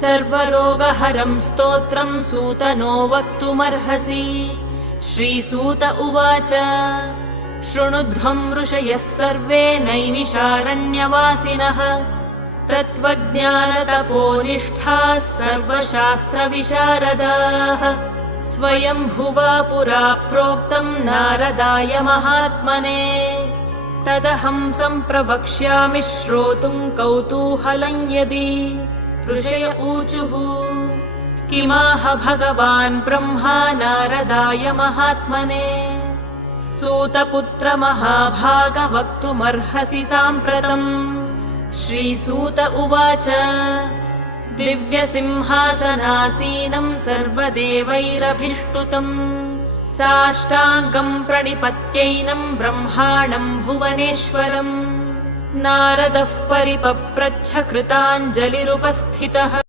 सर्वरोगहरं स्तोत्रं सूतनो वक्तुमर्हसि। श्रीसूत उवाच शृणुध्वं ऋषयः सर्वे नैमिषारण्यवासिनः तत्त्वज्ञानतपोनिष्ठाः सर्वशास्त्रविशारदाः। स्वयंभुवा पुरा प्रोक्तं नारदाय महात्मने तदहं सम्प्रवक्ष्यामि श्रोतुं कौतूहलं यदि। ऋषय ऊचुः किमाह भगवान् ब्रह्मा नारदाय महात्मने। सूतपुत्र महाभाग वक्तुमर्हसि साम्प्रतम्। श्रीसूत उवाच दिव्यसिंहासनासीनं सर्वदेवैरभिष्टुतम् साष्टाङ्गं प्रणिपत्यैनं ब्रह्माणं भुवनेश्वरम्। नारदः परिपप्रच्छ कृताञ्जलिरुपस्थितः।